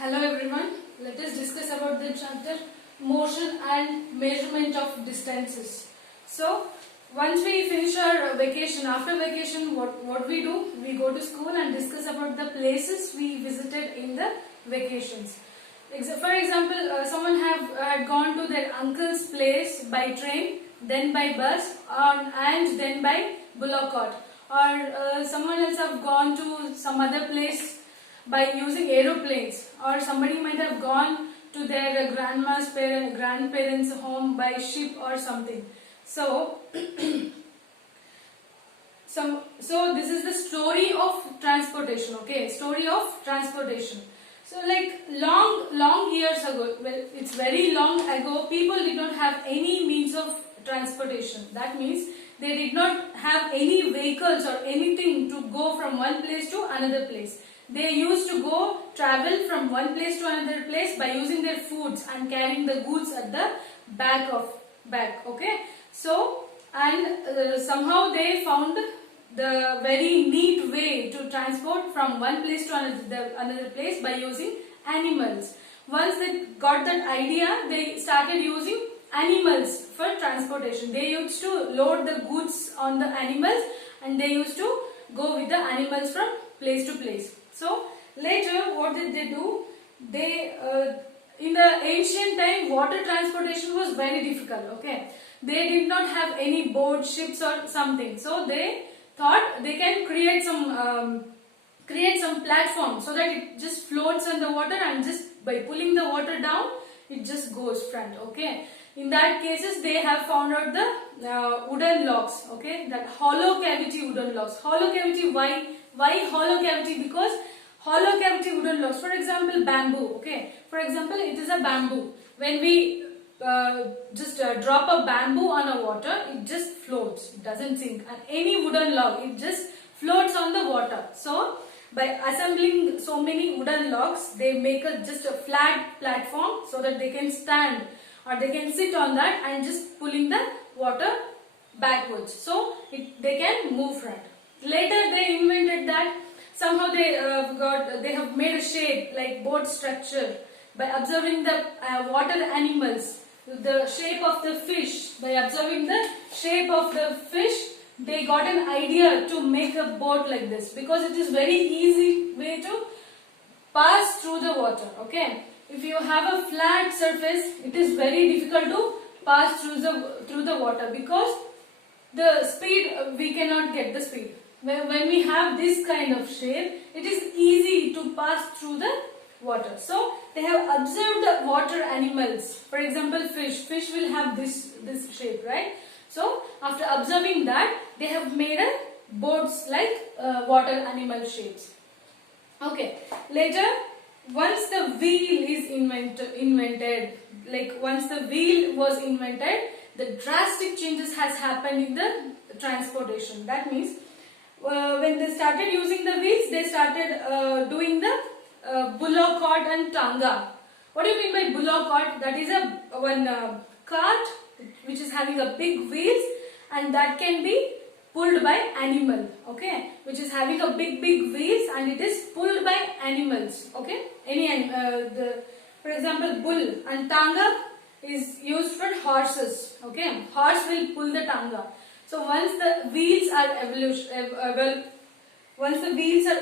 Hello everyone, let us discuss about the chapter motion and measurement of distances. So, once we finish our vacation, after vacation what we do? We go to school and discuss about the places we visited in the vacations. For example, someone had gone to their uncle's place by train, then by bus and then by bullock cart. Or someone else have gone to some other place by using aeroplanes, or somebody might have gone to their grandparents' home by ship or something. So, so this is the story of transportation. Okay, story of transportation. So like long years ago, well, it's very long ago, people did not have any means of transportation. That means they did not have any vehicles or anything to go from one place to another place. They used to travel from one place to another place by using their foods and carrying the goods at the back. Okay, so and somehow they found the very neat way to transport from one place to another place by using animals. Once they got that idea, they started using animals for transportation. They used to load the goods on the animals and they used to go with the animals from place to place. So later what did they do? They in the ancient time, water transportation was very difficult. Okay, they did not have any boat, ships or something. So they thought they can create some platform so that it just floats on the water, and just by pulling the water down it just goes front. Okay, in that cases they have found out the wooden logs. Okay, that hollow cavity wooden logs. Hollow cavity, why hollow cavity? Because hollow cavity wooden logs, for example bamboo. Okay, for example it is a bamboo. When we just drop a bamboo on a water, it just floats, it doesn't sink. And any wooden log, it just floats on the water. So by assembling so many wooden logs, they make just a flat platform so that they can stand or they can sit on that and just pulling the water backwards, so they can move front. Later they invented that. Somehow they have made a shape like boat structure by observing the water animals, the shape of the fish. By observing the shape of the fish, they got an idea to make a boat like this, because it is very easy way to pass through the water. Okay, if you have a flat surface, it is very difficult to pass through the water, because the speed, we cannot get the speed. When we have this kind of shape, it is easy to pass through the water. So they have observed the water animals. For example, fish will have this shape, right? So after observing that, they have made a boats like water animal shapes. Okay, later once the wheel is invented, like once the wheel was invented, the drastic changes has happened in the transportation. That means when they started using the wheels, they started doing the bullock cart and tanga. What do you mean by bullock cart? That is one cart which is having a big wheels, and that can be pulled by animal. Okay, which is having a big wheels and it is pulled by animals. Okay, for example bull, and tanga is used for horses. Okay, horse will pull the tanga. So once the wheels are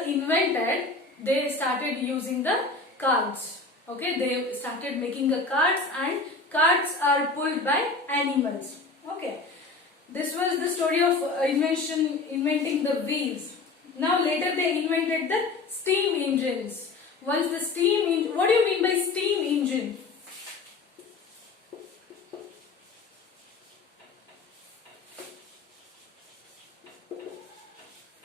invented, they started using the carts. Okay, they started making the carts, and carts are pulled by animals. Okay, this was the story of inventing the wheels. Now later they invented the steam engines. What do you mean by steam engine?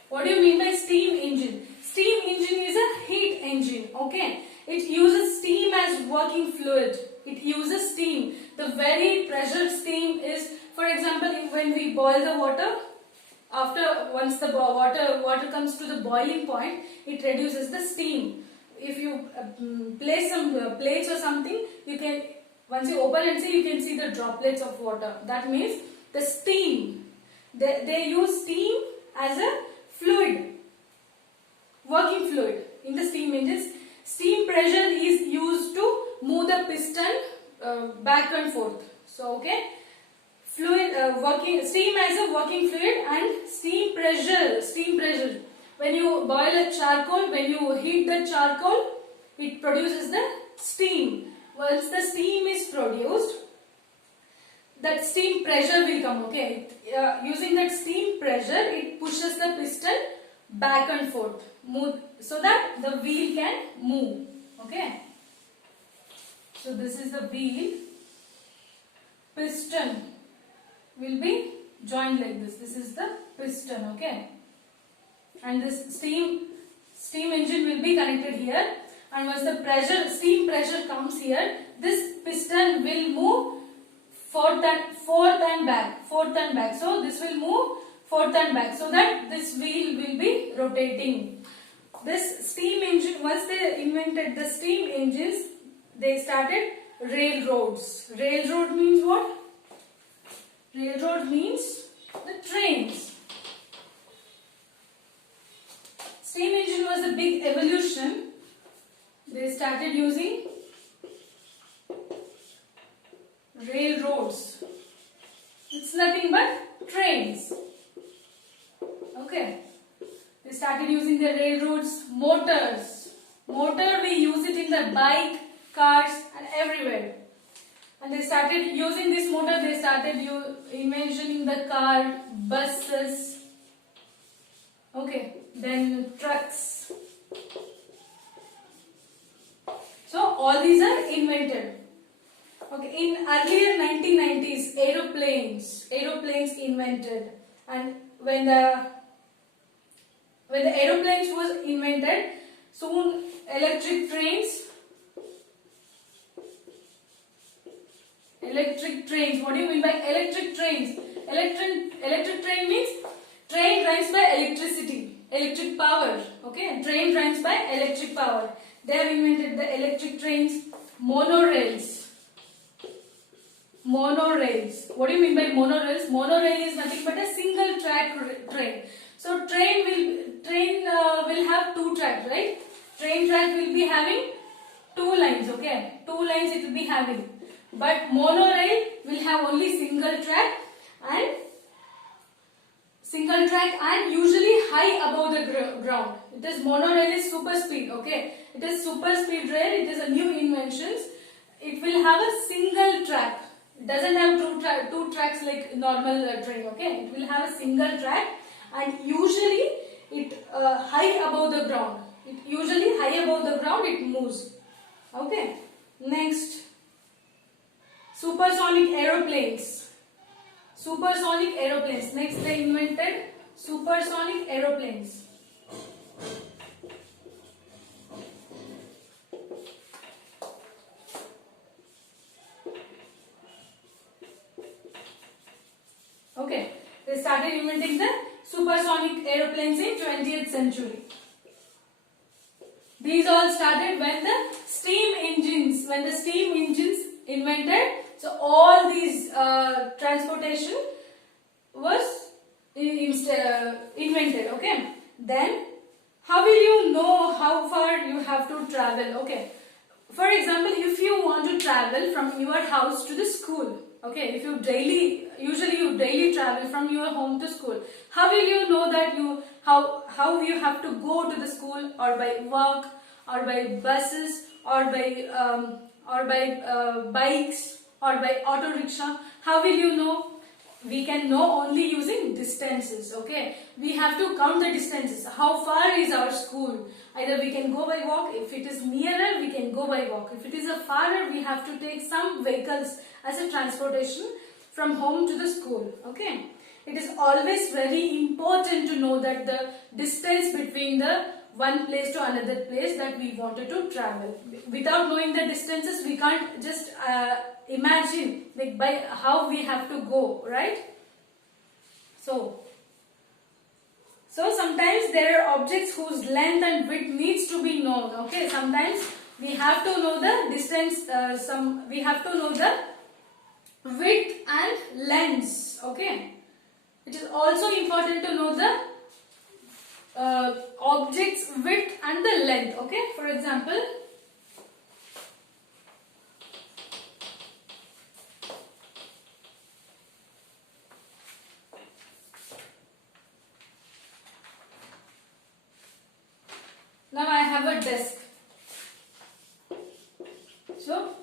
What do you mean by steam engine? Steam engine is a heat engine. Okay, it uses steam as working fluid. It uses steam. The very pressure steam is, for example, when we boil the water, once the water comes to the boiling point, it reduces the steam. If you place some plates or something, you can, once you open and see, you can see the droplets of water. That means the steam. They use steam as a fluid, working fluid in the steam engines. steam pressure is used to move the piston back and forth. So okay, fluid working, steam as a working fluid, and steam pressure, when you boil a charcoal, when you heat the charcoal, it produces the steam. Once the steam is produced, that steam pressure will come. Okay, using that steam pressure, it pushes the piston back and forth, move, so that the wheel can move. Okay, so this is the wheel. Piston will be joined like this. This is the piston. Okay, and this steam engine will be connected here. And once the steam pressure comes here, this piston will move forth and back. So this will move forth and back, so that this wheel will be rotating. This steam engine, once they invented the steam engines, they started railroads. Railroad means what? Railroad means the trains. Steam engine was a big evolution. They started using railroads. It's nothing but trains. Okay. They started using the railroads. Motors. Motor, we use it in the bike, cars, and everywhere. And they started using this motor. They started inventing the car, buses. Okay. Then trucks. So all these are invented. Okay, in earlier 1990s, aeroplanes invented, and when the aeroplanes was invented, soon electric trains. What do you mean by electric trains? Electric train means train runs by electricity, electric power. Okay, train runs by electric power. They have invented the electric trains. Monorails. What do you mean by monorails? Monorail is nothing but a single track train. So train will have two tracks, right? Train track will be having two lines. Okay, two lines it will be having. But monorail will have only single track and usually high above the ground. It is monorail is super speed. Okay, it is super speed rail. It is a new invention. It will have a single track. It doesn't have two tracks like normal train. Okay, it will have a single track, and usually it high above the ground. It moves. Okay, next, supersonic aeroplanes. Next, they invented supersonic aeroplanes. Okay, they started inventing the supersonic aeroplanes in 20th century. These all started when the steam engines invented. So all these transportation was invented. Okay, then how will you know how far you have to travel? Okay, for example, if you want to travel from your house to the school, okay, if you usually you daily travel from your home to school, how will you know that how you have to go to the school, or by walk, or by buses, or by bikes, or by auto rickshaw? How will you know? We can know only using distances. Okay, we have to count the distances. How far is our school? Either we can go by walk. If it is nearer, we can go by walk. If it is a farther, we have to take some vehicles as a transportation from home to the school. Okay, it is always very important to know that the distance between the one place to another place that we wanted to travel. Without knowing the distances, we can't just imagine like by how we have to go, right? So sometimes there are objects whose length and width needs to be known. Okay, sometimes we have to know the distance. We have to know the width and lengths. Okay, it is also important to know the objects width and the length. Okay, for example, now I have a desk. So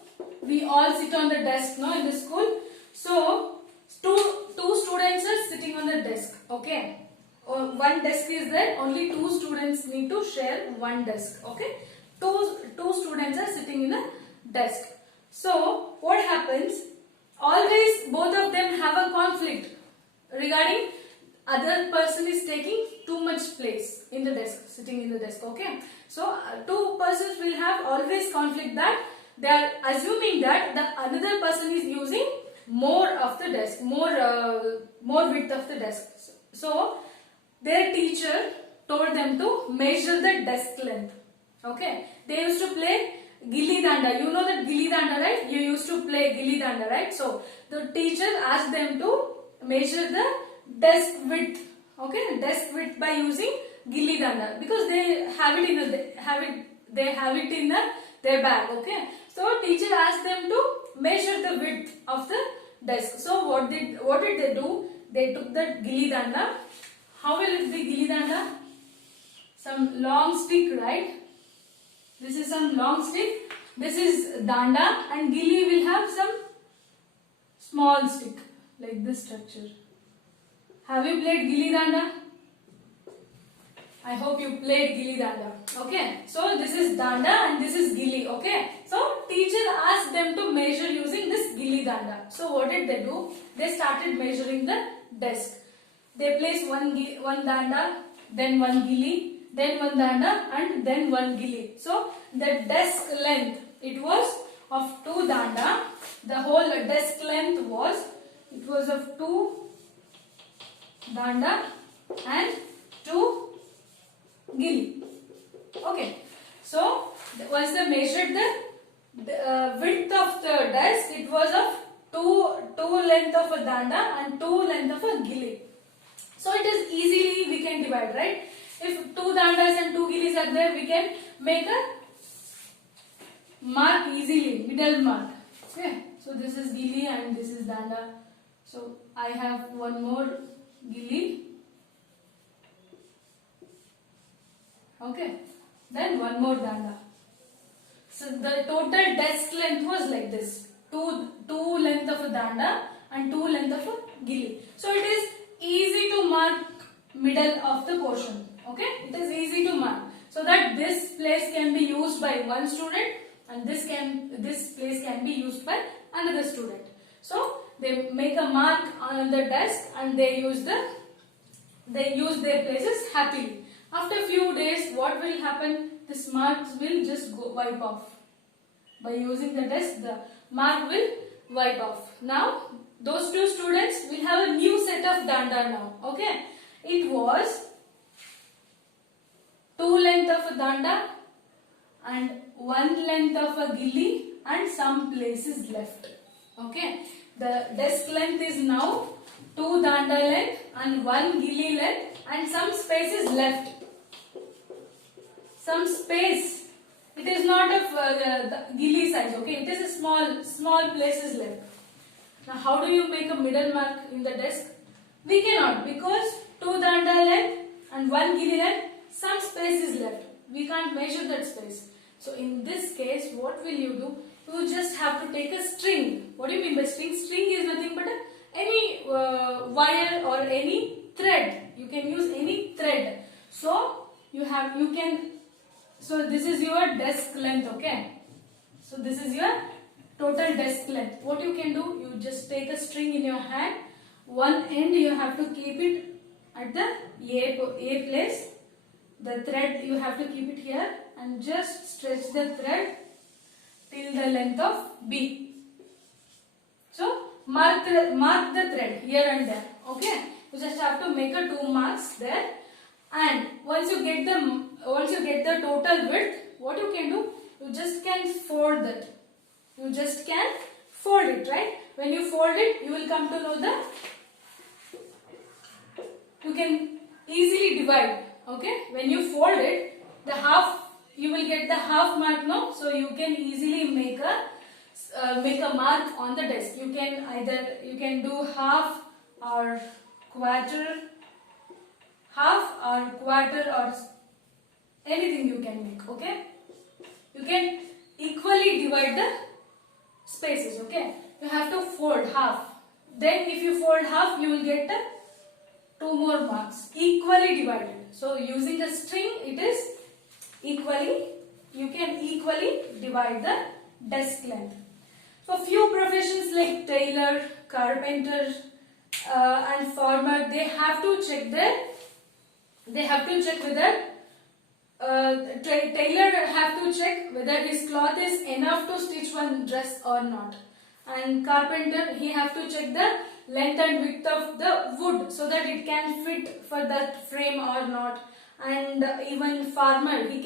we all sit on the desk now in the school. So two students are sitting on the desk. Okay, one desk is there. Only two students need to share one desk. Okay, two students are sitting in a desk. So what happens? Always both of them have a conflict regarding other person is taking too much place in the desk, sitting in the desk. Okay, so two persons will have always conflict that they are assuming that the another person is using more of the desk, more width of the desk. So their teacher told them to measure the desk length. Okay, they used to play gilli danda. You know that gilli danda, right? You used to play gilli danda, right? So the teacher asked them to measure the desk width. Okay, desk width by using gilli danda, because they have it in their bag. Okay, so teacher asked them to measure the width of the desk. So what did they do? They took the gilli danda. How will it be gilli danda? Some long stick, right? This is some long stick. This is danda, and gilli will have some small stick like this structure. Have you played gilli danda? I hope you played gilli danda. Okay, so this is danda and this is gilli. Okay, so teacher asked them to measure using this gilli danda. So what did they do? They started measuring the desk. They placed one danda, then one gilli, then one danda, and then one gilli. So the desk length, it was of 2 danda. The whole desk length was of 2 danda and 2 gilli. Okay, so once they measured the width of the desk, it was of 2 length of a danda and 2 length of a gilli. So it is easily we can divide, right? If 2 dandas and 2 gillis are there, we can make a mark easily, middle mark. Okay, so this is gilli and this is danda. So I have one more gilli. Okay, then one more danda. So the total desk length was like this: two length of a danda and 2 length of a gilli. So it is easy to mark middle of the portion. Okay, it is easy to mark, so that this place can be used by one student and this place can be used by another student. So they make a mark on the desk and they use their places happily. After few days, what will happen? This marks will just wipe off. By using the desk, the mark will wipe off. Now those two students will have a new set of danda now. Okay, it was 2 length of a danda and 1 length of a gilli and some places left. Okay, the desk length is now 2 danda length and 1 gilli length and some space is left. Some space. It is not of the gilli size. Okay, it is a small places left. Now how do you make a middle mark in the desk? We cannot, because 2 danda length and 1 gilli length, some space is left. We can't measure that space. So in this case, what will you do? You just have to take a string. What do you mean by string? String is nothing but any wire or any thread. You can use any thread. So so this is your desk length. Okay. So this is your total desk length. What you can do? You just take a string in your hand. One end you have to keep it at the A place. The thread you have to keep it here and just stretch the thread till the length of B. So mark the thread here and there. Okay. You just have to make a 2 marks there. And once you get the total width, what you can do? You just can fold that. You just can fold it, right? When you fold it, you will come to know you can easily divide. Okay, when you fold it, the half, you will get the half mark now. So you can easily make a mark on the desk. You can do half or quarter, or anything you can make. Okay, you can equally divide the spaces. Okay, you have to fold half. Then if you fold half, you will get the 2 more marks, equally divided. So using a string, it is equally, you can equally divide the desk length. So few professions like tailor, carpenter and farmer, they have to check whether tailor have to check whether his cloth is enough to stitch one dress or not, and carpenter, he have to check the length and width of the wood so that it can fit for that frame or not. And even farmer, he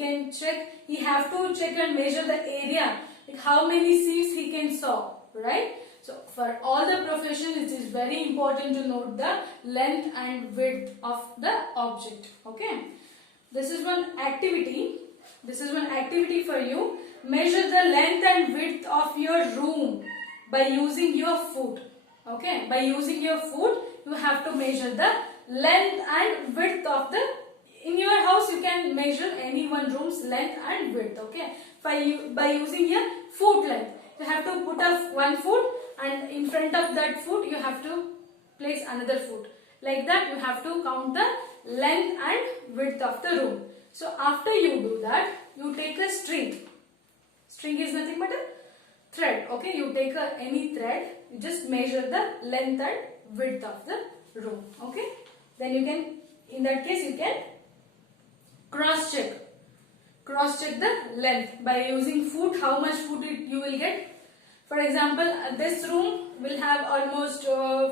have to check and measure the area, like how many seeds he can sow, right? So for all the professions, it is very important to note the length and width of the object. Okay, this is one activity for you. Measure the length and width of your room by using your foot. Okay, by using your foot, you have to measure the length and width of the, in your house you can measure any one room's length and width. Okay, by using your foot length, you have to put up one foot, and in front of that foot you have to place another foot. Like that, you have to count the length and width of the room. So after you do that, you take a string. String is nothing but a thread. Okay, you take any thread, you just measure the length and width of the room. Okay, then you can, in that case, you can cross check the length by using foot, how much foot you will get. For example, this room will have almost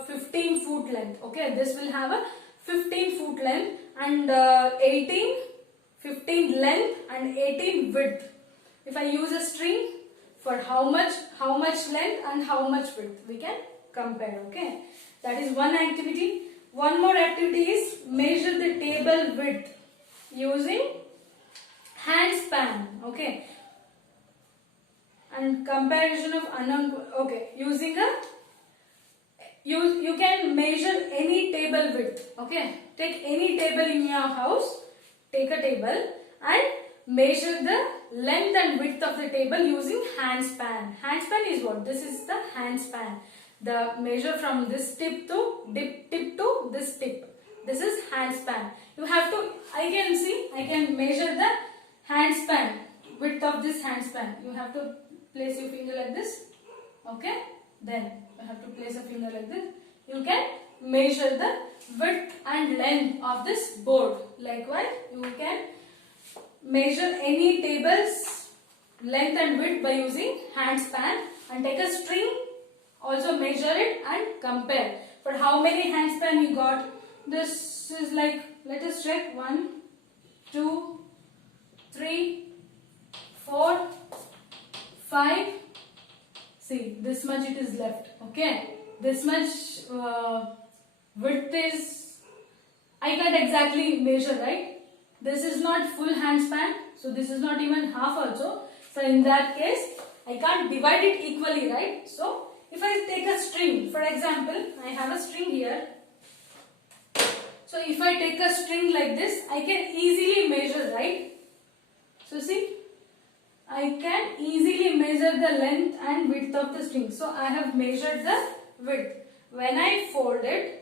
15 foot length. Okay, this will have a 15 foot length and 15 length and 18 width. If I use a string, for how much length and how much width we can compare. Okay, that is one activity. One more activity is measure the table width using hand span. Okay, and comparison of unknown. Okay, using a you can measure any table width. Okay, take any table in your house, take a table and measure the length and width of the table using hand span. Hand span is what? This is the hand span. The measure from this tip to this tip. This is hand span. You have to, I can measure the hand span, width of this hand span. You have to place your finger like this. Okay, then you have to place a finger like this. You can measure the width and length of this board. Likewise, you can measure any table's length and width by using hand span, and take a string, also measure it and compare. For how many hand span you got? This is like, let us check, 1, 2, 3, 4, 5. See, this much it is left. Okay, this much width is, I can't exactly measure, right? This is not full hand span, so this is not even half also. So in that case, I can't divide it equally, right? So if I take a string, for example, I have a string here. So if I take a string like this, I can easily measure, right? So see, I can easily measure the length and width of the string. So I have measured the width. When I fold it,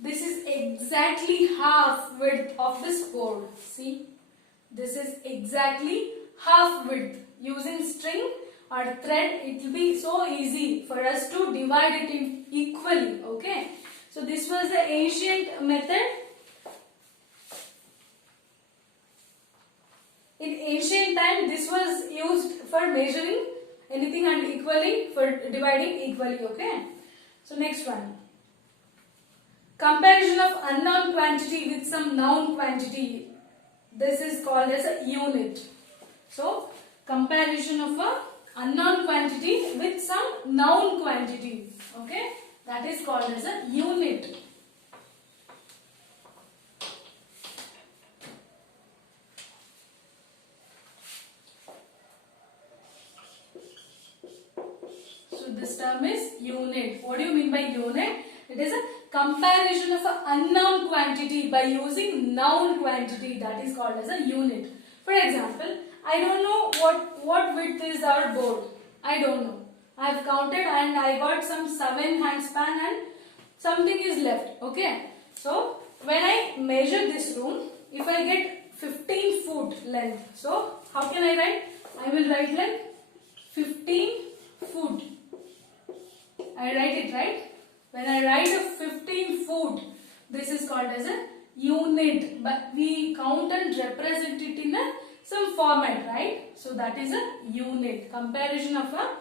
this is exactly half width of this board. See, this is exactly half width. Using string or thread, it will be so easy for us to divide it in equally. Okay, so this was the ancient method. In ancient time, this was used for measuring anything and equally for dividing equally. Okay, so next one. Comparison of unknown quantity with some known quantity. This is called as a unit. So, comparison of a unknown quantity with some known quantity. Okay, that is called as a unit. This term is unit. What do you mean by unit? It is a comparison of an unknown quantity by using known quantity. That is called as a unit. For example, I don't know what width is our board. I don't know. I have counted and I got some 7 handspan and something is left. Okay. So when I measure this room, if I get 15 foot length, so how can I write? I will write like 15 foot. I write it right. When I write a 15 foot, this is called as a unit. But we count and represent it in some format, right? So that is a unit. Comparison of a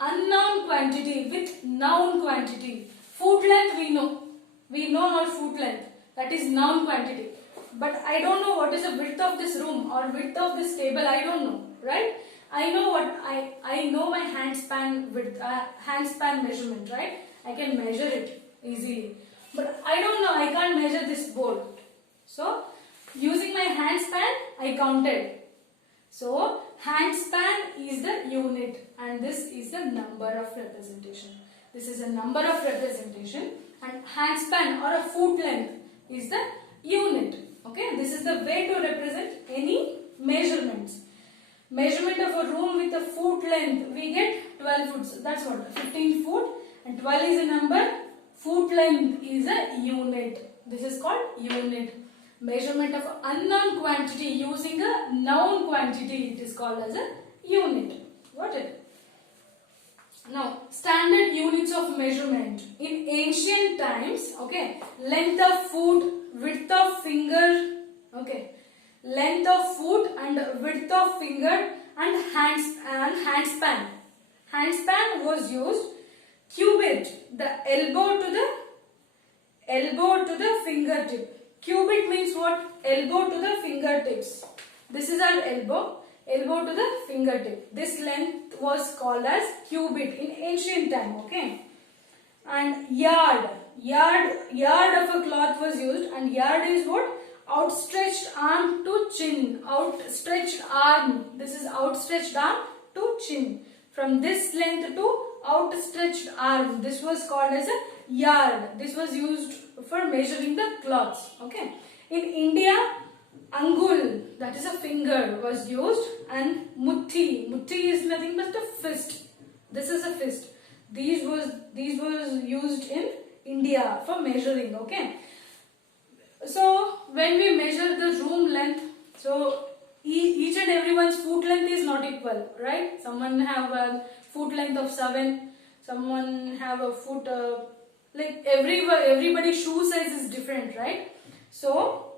unknown quantity with known quantity. Foot length we know. We know our foot length. That is known quantity. But I don't know what is the width of this room or width of this table. I don't know, right? I know what I know my handspan width, handspan measurement, right? I can measure it easily. But I don't know. I can't measure this board. So using my handspan, I counted. So handspan is the unit, and this is the number of representation. This is a number of representation, and handspan or a foot length is the unit. Okay, this is the way to represent any measurements. Measurement of a room with a foot length, we get 12 foot. So that's what, 15 foot, and 12 is a number. Foot length is a unit. This is called unit. Measurement of unknown quantity using a known quantity, it is called as a unit. Got it? Now, standard units of measurement. In ancient times, okay, length of foot, width of finger, okay, length of foot and width of finger and handspan. Handspan was used. Cubit, the elbow to the fingertip. Cubit means what? Elbow to the fingertips. This is our elbow to the fingertip. This length was called as cubit in ancient time, okay? And yard of a cloth was used, and yard is what? Outstretched arm to chin. Outstretched arm. This is outstretched arm to chin. From this length to outstretched arm. This was called as a yard. This was used for measuring the cloths. Okay. In India, angul, that is a finger, was used, and muthi. Muthi is nothing but a fist. This is a fist. These was used in India for measuring. Okay. So when we measure the room length, so each and everyone's foot length is not equal, right? Someone have a foot length of 7, someone have a foot like everybody's shoe size is different, right? So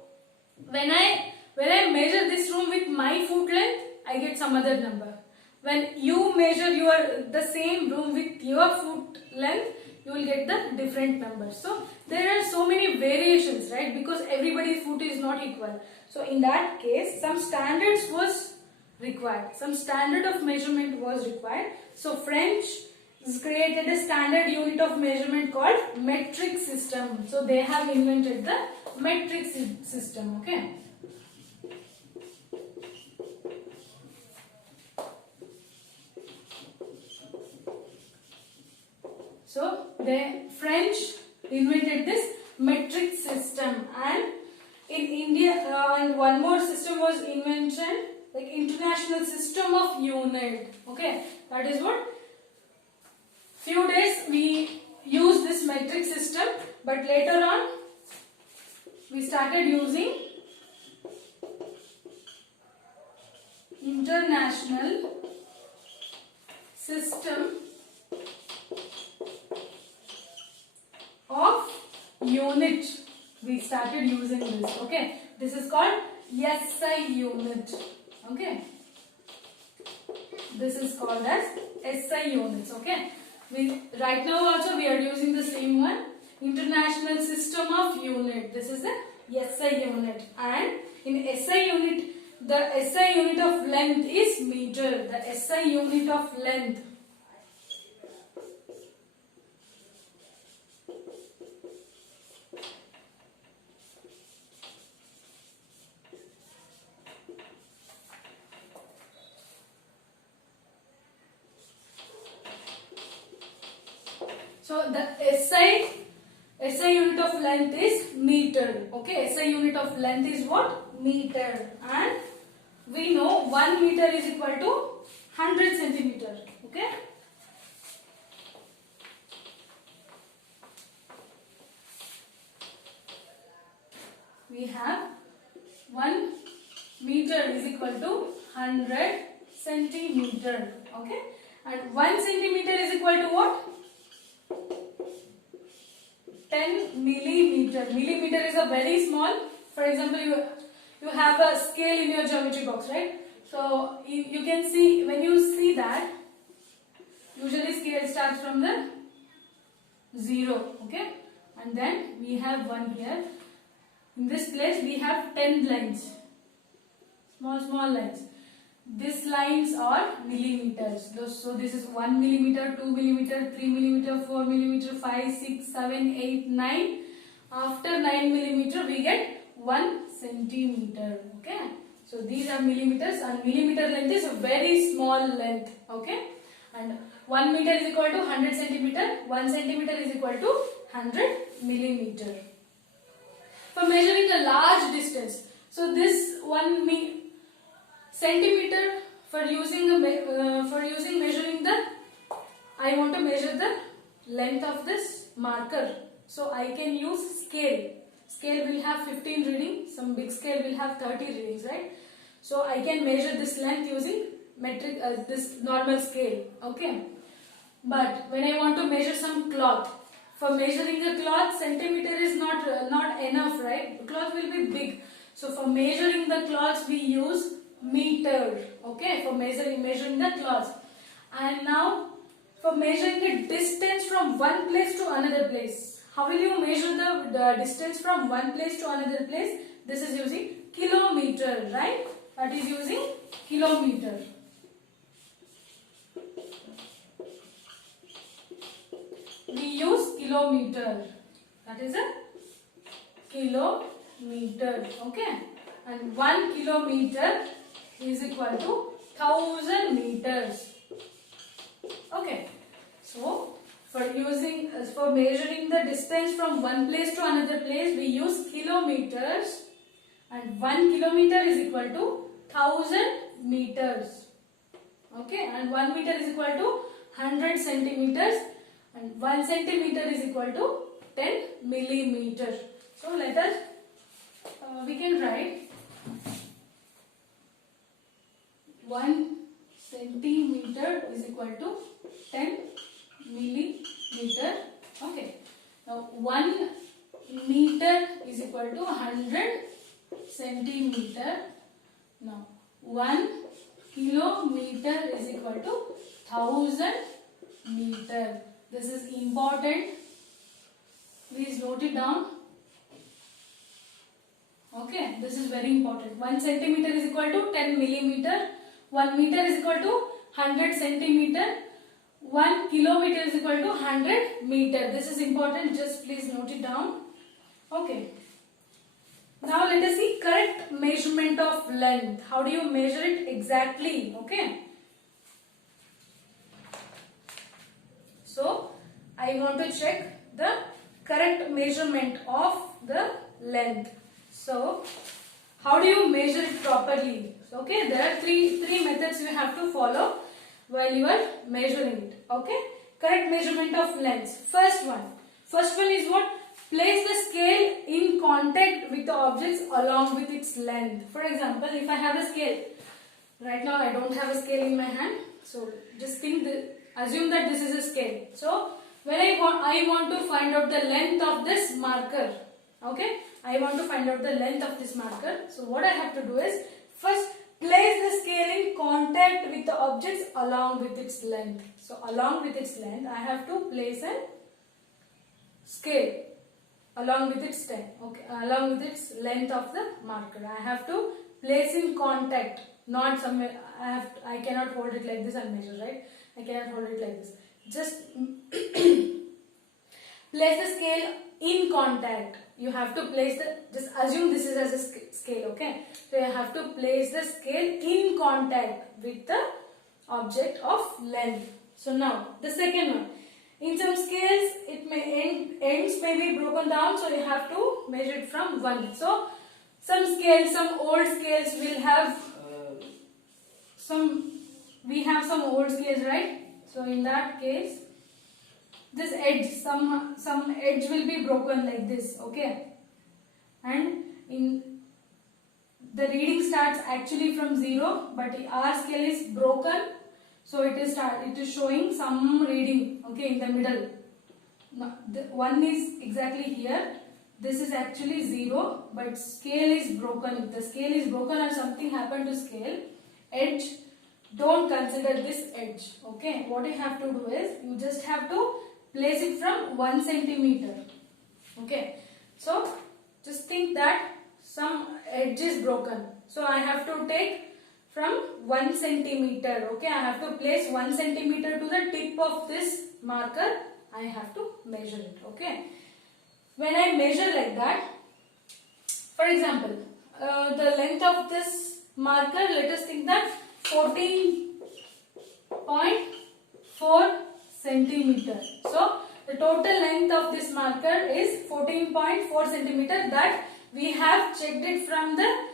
when I measure this room with my foot length, I get some other number. When you measure the same room with your foot length, you will get the different numbers. So there are so many variations, right? Because everybody's foot is not equal. So in that case, some standards was required. Some standard of measurement was required. So French created a standard unit of measurement called metric system. So they have invented the metric system. Okay. So the French invented this metric system, and in India and one more system was invented, like International System of Unit. Okay, that is what few days we use this metric system, but later on we started using International System of Unit. We started using this. Okay, this is called SI unit. Okay, this is called as SI units. Okay, right now also we are using the same one, International System of Unit. This is the SI unit, and in SI unit, the SI unit of length is meter. The SI unit of length. So the SI unit of length is meter. Okay, SI unit of length is what? Meter. And we know 1 meter is equal to 100 centimeter. Okay. We have 1 meter is equal to 100 centimeter. Okay. And 1 centimeter is equal to what? 10 millimeter. Millimeter is a very small. For example, you have a scale in your geometry box, right? So you can see, when you see that, usually scale starts from the 0. Okay. And then we have 1 here. In this place we have 10 lines. Small lines. These lines are millimeters. So this is 1 millimeter, 2 millimeter, 3 millimeter, 4 millimeter, 5, 6, 7, 8, 9. After 9 millimeter we get 1 centimeter. Okay. So these are millimeters, and millimeter length is a very small length. Okay. And 1 meter is equal to 100 centimeter. 1 centimeter is equal to 100 millimeter. For measuring a large distance, so this 1 centimeter for using measuring the, I want to measure the length of this marker. So I can use scale. Scale will have 15 readings. Some big scale will have 30 readings, right? So I can measure this length using metric, this normal scale. Okay. But when I want to measure some cloth, for measuring the cloth, centimeter is not enough, right? Cloth will be big. So for measuring the cloths we use meter. Okay, for measuring the cloths. And now for measuring the distance from one place to another place. How will you measure the distance from one place to another place? This is using kilometer, right? That is using kilometer. We use kilometer. That is a kilometer. Okay. And 1 kilometer is equal to 1000 meters. Okay. So for measuring the distance from one place to another place, we use kilometers, and 1 kilometer is equal to 1000 meters. Okay. And 1 meter is equal to 100 centimeters. And 1 centimeter is equal to 10 millimeter. So let us, we can write 1 centimeter is equal to 10 millimeter. Okay. Now 1 meter is equal to 100 centimeter. Now 1 kilometer is equal to 1000 meter. This is important. Please note it down. Okay, this is very important. 1 centimeter is equal to 10 millimeter. 1 meter is equal to 100 centimeter. 1 kilometer is equal to 100 meter. This is important. Just please note it down. Okay. Now let us see correct measurement of length. How do you measure it exactly? Okay. So I want to check the correct measurement of the length. So how do you measure it properly? Okay, there are three methods you have to follow while you are measuring it. Okay, correct measurement of length. First one is what? Place the scale in contact with the objects along with its length. For example, if I have a scale, right now I don't have a scale in my hand. So just assume that this is a scale. So when I want to find out the length of this marker. Okay, I want to find out the length of this marker. So what I have to do is first place the scale in contact with the objects along with its length. So along with its length, I have to place a scale along with its length. Okay, along with its length of the marker. I have to place in contact, not somewhere. I cannot hold it like this and measure, right? I cannot hold it like this. Just place the scale in contact. You have to place just assume this is as a scale, okay? So you have to place the scale in contact with the object of length. So now the second one, In some scales, it may ends may be broken down, so you have to measure it from 1. So some scales, some old scales will have we have some old scales, right? So in that case, this edge, some edge will be broken like this, okay? And in the reading starts actually from 0, but our scale is broken, so it is showing some reading, okay, in the middle. Now, the 1 is exactly here. This is actually 0, but scale is broken. If the scale is broken or something happened to scale, edge, don't consider this edge, okay? What you have to do is, you just have to place it from 1 centimeter, okay? So just think that some edge is broken, so I have to take from 1 centimeter, okay? I have to place 1 centimeter to the tip of this marker. I have to measure it, okay? When I measure like that, for example, the length of this marker, let us think that 14.4 centimeter. So the total length of this marker is 14.4 centimeter, that we have checked it from the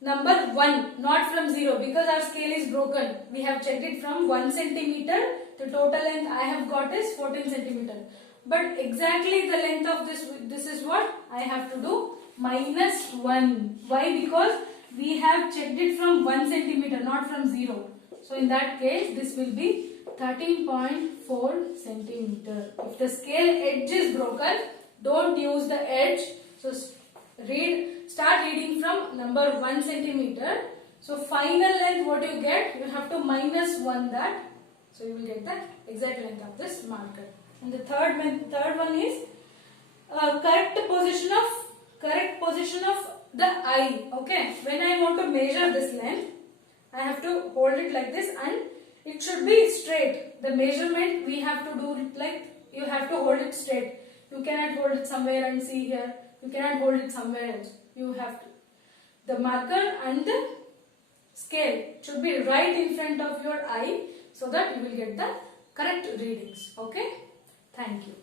number 1, not from 0, because our scale is broken. We have checked it from 1 centimeter. The total length I have got is 14 centimeter. But exactly the length of this is what I have to do, minus 1. Why? Because we have checked it from 1 centimeter, not from 0. So in that case, this will be 13.4 centimeter. If the scale edge is broken, don't use the edge. So start reading from number 1 centimeter. So final length, what you get, you have to minus 1 that. So you will get the exact length of this marker. And the third one is correct position of the eye. Okay, when I want to measure this length, I have to hold it like this, and it should be straight. The measurement we have to do it like, you have to hold it straight. You cannot hold it somewhere and see here. You cannot hold it somewhere else. You have to. The marker and the scale should be right in front of your eye, so that you will get the correct readings. Okay. Thank you.